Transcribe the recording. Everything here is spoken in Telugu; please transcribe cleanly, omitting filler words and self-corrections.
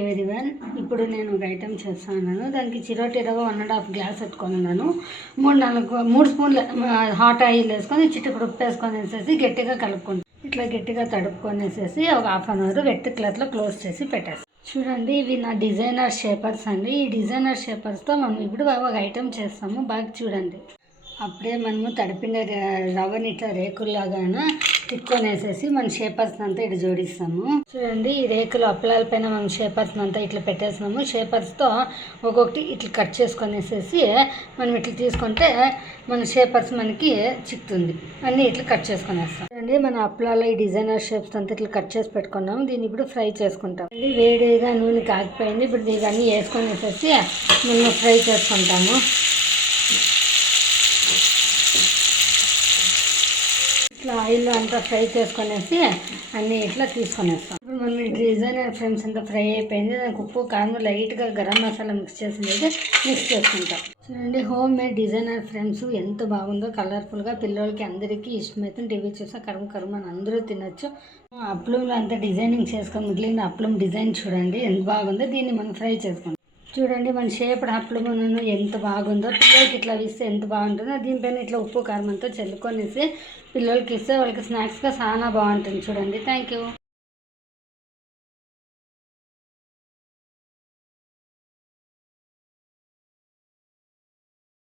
ఎవరీవన్, ఇప్పుడు నేను ఒక ఐటెం చేస్తున్నాను. దానికి చిరోటి రవ్వ 1.5 గ్లాస్ పెట్టుకున్నాను. 3 స్పూన్ల హాట్ ఆయిల్ వేసుకొని చిటికెడు ఉప్పు వేసుకొని వేసేసి గట్టిగా కలుపుకుంటాను. ఇట్లా గట్టిగా తడుపుకొనేసేసి ఒక హాఫ్ అన్ అవర్ వెట్ క్లాత్లో క్లోజ్ చేసి పెట్టేస్తాను. చూడండి, ఇవి నా డిజైనర్ షేపర్స్ అండి. ఈ డిజైనర్ షేపర్స్తో మనం ఇప్పుడు ఒక ఐటెం చేస్తాము. బాగా చూడండి. అప్పుడే మనము తడిపిన రవ్వని ఇట్లా రేకుల్లాగాన తిక్కొనేసేసి మన షేపర్స్ అంతా ఇట్లా జోడిస్తాము. చూడండి, ఈ రేకులు అప్పలాల పైన మనం షేపర్స్ అంతా ఇట్లా పెట్టేస్తున్నాము. షేపర్స్తో ఒక్కొక్కటి ఇట్లా కట్ చేసుకొనేసేసి మనం ఇట్లా తీసుకుంటే మన షేపర్స్ మనకి చిక్కుతుంది. అన్నీ ఇట్లా కట్ చేసుకొనేస్తాం. చూడండి, మన అప్పలాలో ఈ డిజైనర్ షేప్స్ అంతా ఇట్లా కట్ చేసి పెట్టుకున్నాము. దీన్ని ఇప్పుడు ఫ్రై చేసుకుంటాం. వేడిగా నూనె కాగిపోయింది. ఇప్పుడు దీన్ని అన్నీ వేసుకొనేసేసి మనం ఫ్రై చేసుకుంటాము. ఇట్లా ఆయిల్లో అంతా ఫ్రై చేసుకొనేసి అన్నీ ఇట్లా తీసుకొనేస్తాం. ఇప్పుడు మనం డిజైనర్ ఫ్రేమ్స్ అంతా ఫ్రై అయిపోయింది. దానికి ఉప్పు కారం లైట్గా గరం మసాలా మిక్స్ చేసింది మిక్స్ చేసుకుంటాం. చూడండి, హోమ్ మేడ్ డిజైనర్ ఫ్రేమ్స్ ఎంత బాగుందో, కలర్ఫుల్గా పిల్లలకి అందరికీ ఇష్టమవుతుంది. టీవీ చూసా కరుమ అని అందరూ తినొచ్చు. అప్పలంలో అంతా డిజైనింగ్ చేసుకొని మిగిలిన అప్పలం డిజైన్ చూడండి ఎంత బాగుందో. దీన్ని మనం ఫ్రై చేసుకుంటాం. చూడండి, మన షేప్డ్ అప్పలమును ఎంత బాగుందో. పిల్లలకి ఇట్లా ఇస్తే ఎంత బాగుంటుందో. దీనిపైన ఇట్లా ఉప్పు కారం అంతా చల్లుకొనేసి పిల్లలకి ఇస్తే వాళ్ళకి స్నాక్స్గా చాలా బాగుంటుంది. చూడండి, థ్యాంక్ యూ.